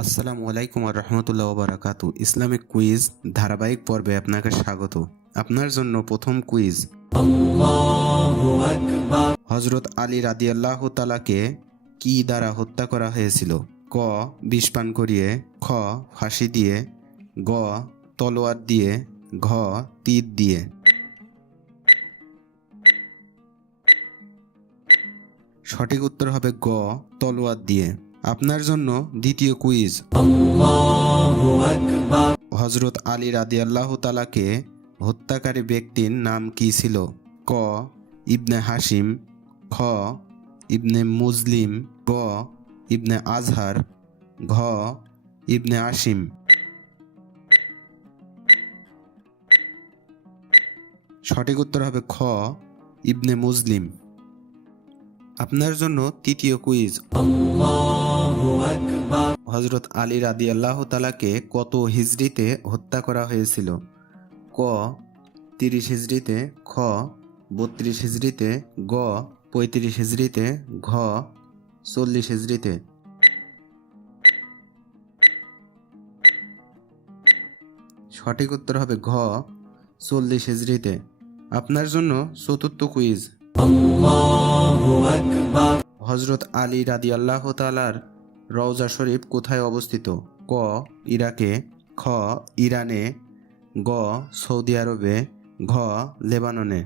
আসসালামু আলাইকুম রহমতুল্লাহ বারাকাতু। ইসলামিক কুইজ ধারাবাহিক পর্বে আপনাকে স্বাগত। আপনার জন্য প্রথম কুইজ। হজরত আলী রাদিয়াল্লাহু তাআলাকে কি দ্বারা হত্যা করা হয়েছিল? ক বিষ পান করিয়ে, খ ফাঁসি দিয়ে, গ তলোয়ার দিয়ে, ঘ তীর দিয়ে। সঠিক উত্তর হবে গ তলোয়ার দিয়ে। আপনার জন্য দ্বিতীয় কুইজ। হজরত আলী রাদিয়াল্লাহু তাআলাকে হত্যাকারী ব্যক্তির নাম কি ছিল? ক ইবনে হাশিম, খ ইবনে মুজলিম, গ ইবনে আজহার, ঘ ইবনে আসিম। সঠিক উত্তর হবে খ ইবনে মুজলিম। আপনার জন্য তৃতীয় কুইজ। হজরত আলী রাদিয়াল্লাহু তাআলাকে কত হিজরিতে হত্যা করা হয়েছিল? ক 30 হিজরিতে, খ 32 হিজরিতে, গ 35 হিজরিতে, ঘ 40 হিজরিতে। সঠিক উত্তর হবে ঘ 40 হিজরিতে। আপনার জন্য চতুর্থ কুইজ। হজরত আলী রাদিয়াল্লাহু তাআলার রওজা শরীফ কোথায় অবস্থিত? ক ইরাকে, খ ইরানে, গ সৌদি আরবে, ঘ লেবাননে।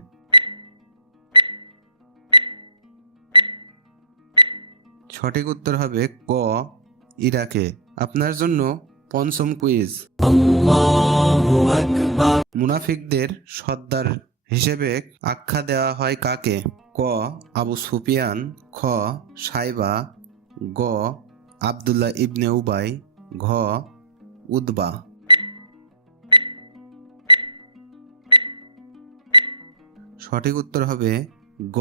সঠিক উত্তর হবে ক ইরাকে। আপনার জন্য পঞ্চম কুইজ। মুনাফিকদের সর্দার হিসেবে আখ্যা দেওয়া হয় কাকে? ক আবু সুফিয়ান, খ সাইবা, গ আব্দুল্লাহ ইবনে উবাই, ঘ উতবা। সঠিক উত্তর হবে গ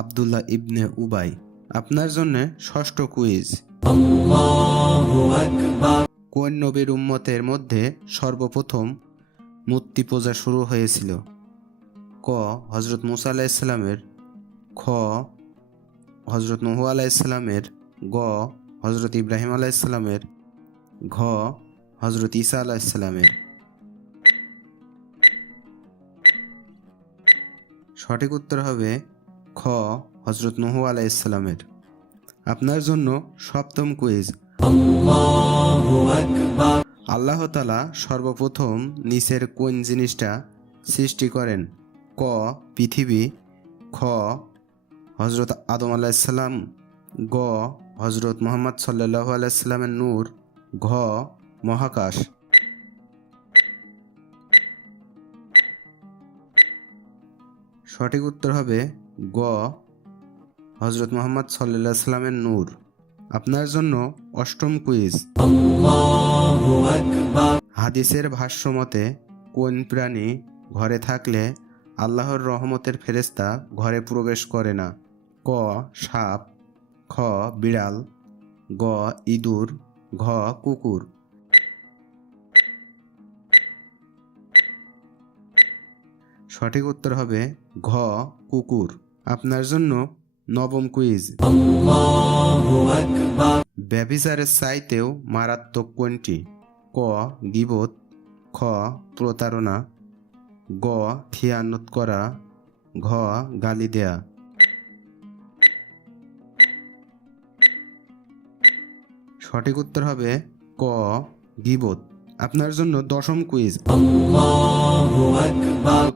আব্দুল্লাহ ইবনে উবাই। আপনার জন্য ষষ্ঠ কুইজ। কোন নবীর উম্মতের মধ্যে সর্বপ্রথম মূর্তি পূজা শুরু হয়েছিল? ক হজরত মুসা আলাইহিসসালামের, খ হজরত নূহ আলাইহিসসালামের, গ হজরত ইব্রাহিম আলাইহিসসালামের, ঘ হজরত ঈসা আলাইহিসসালামের। সঠিক উত্তর হবে খ হজরত নূহ আলাইহিসসালামের। আপনার জন্য সপ্তম কুইজ। আল্লাহ তাআলা সর্বপ্রথম নিচের কোন জিনিসটা সৃষ্টি করেন? ক পৃথিবী, খ হজরত আদম আলাইহিসসালাম, গ হজরত মুহাম্মদ সাল্লাল্লাহু আলাইহি সাল্লামের নূর, ঘ মহাকাশ। সঠিক উত্তর হবে গ হজরত মুহাম্মদ সাল্লাল্লাহু আলাইহি সাল্লামের নূর। আপনার জন্য অষ্টম কুইজ। হাদিসের ভাষ্য মতে কোন প্রাণী ঘরে থাকলে আল্লাহর রহমতের ফেরেশতা ঘরে প্রবেশ করে না? ক সাপ, খ বিড়াল, গ ইঁদুর, ঘ কুকুর। সঠিক উত্তর হবে ঘ কুকুর। আপনার জন্য নবম কুইজ। ব্যভিচারের চাইতেও মারাত্মক কোনটি? ক গীবত, খ প্রতারণা, গ খিয়ানত করা, ঘ গালি দেয়া। সঠিক উত্তর হবে ক গীবত। আপনার জন্য দশম কুইজ।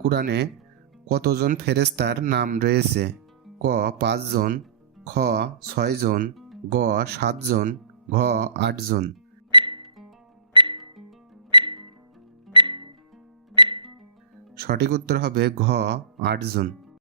কুরআনে কতজন ফেরেশতার নাম রয়েছে? ক 5 জন, খ 6 জন, গ 7 জন, ঘ 8 জন। সঠিক উত্তর হবে ঘ 8 জন।